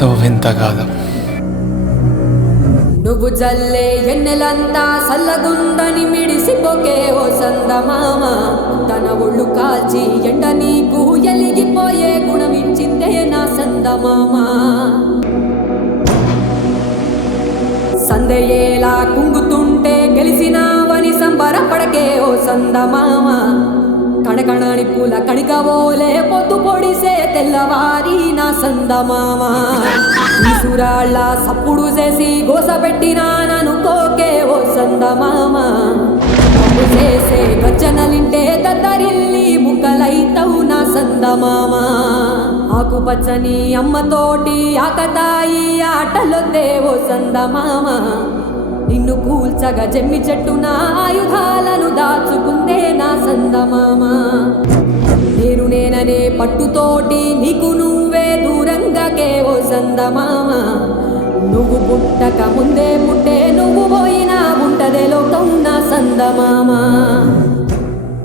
ఎంతో వింతగాదు. నువ్వు జల్లే ఎన్నెలంతా సల్లగుందని మిడిసిపోకే ఓ సందమామ. తన ఒళ్ళు కాల్చి ఎండ నీకు ఎలిగిపోయే గుణమిచ్చిందే నా సందమామ. సందేయేలా కుంగుతుంటే గెలిసినావని సంబరపడకే ఓ సందమామ. కణకణాని పూల కణికవోలే పొద్దు పొడిసే తెల్లవారి నా సందమామ. ఈసురాళ్ళ సప్పుడు చేసి గోసపెట్టినా ననుకోకే ఓ సందమామ. తప్పు చేసే గజ్జనలింటే దద్దరిల్లి ముక్కలైతవు నా సందమామ. ఆకుపచ్చని అమ్మతోటి ఆకతాయి ఆటలొద్దే ఓ సందమామ. నిన్ను కూల్చగా జమ్మి చెట్టున ఆయుధాలను దాచుకుందే నా సందమామ. నేననే పట్టుతోటి నీకు నువ్వే దూరంగాకే ఓ సందమామ. నువ్వు పుట్టక ముందే పుట్టే నువ్వు పోయినా ఉంటదే లోకం నా సందమామ.